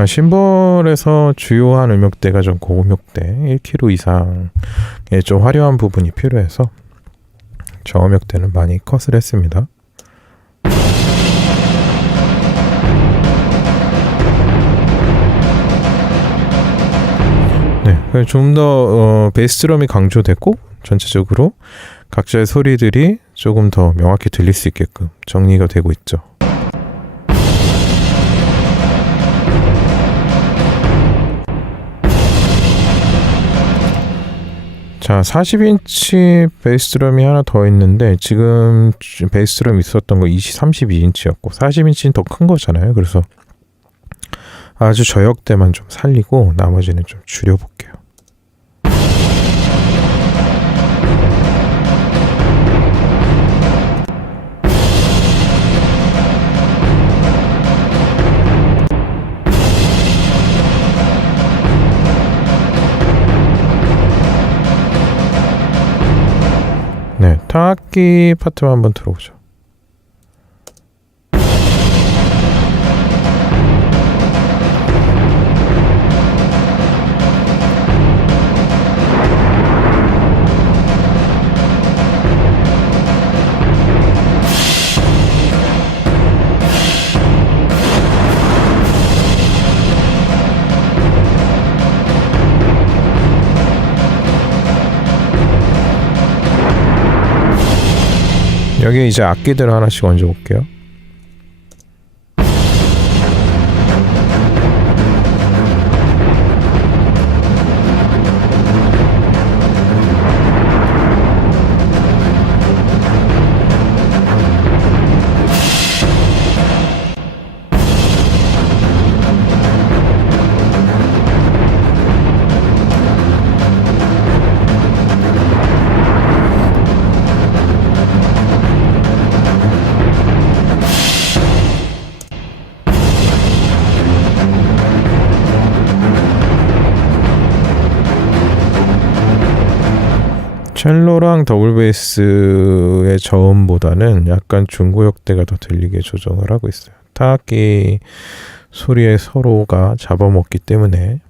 자, 심벌에서 주요한 음역대가 좀 고음역대 1km 이상의 좀 화려한 부분이 필요해서 저음역대는 많이 컷을 했습니다. 네, 좀더 어, 베이스 드럼이 강조됐고 전체적으로 각자의 소리들이 조금 더 명확히 들릴 수 있게끔 정리가 되고 있죠. 자, 40인치 베이스 드럼이 하나 더 있는데 지금 베이스 드럼 있었던 거 20, 32인치였고 40인치는 더 큰 거잖아요. 그래서 아주 저역대만 좀 살리고 나머지는 좀 줄여볼게요. 타악기 파트만 한번 들어보죠. 여기 이제 악기들 하나씩 얹어 볼게요. 첼로랑 더블 베이스의 저음보다는 약간 중고역대가 더 들리게 조정을 하고 있어요. 타악기 소리의 서로가 잡아먹기 때문에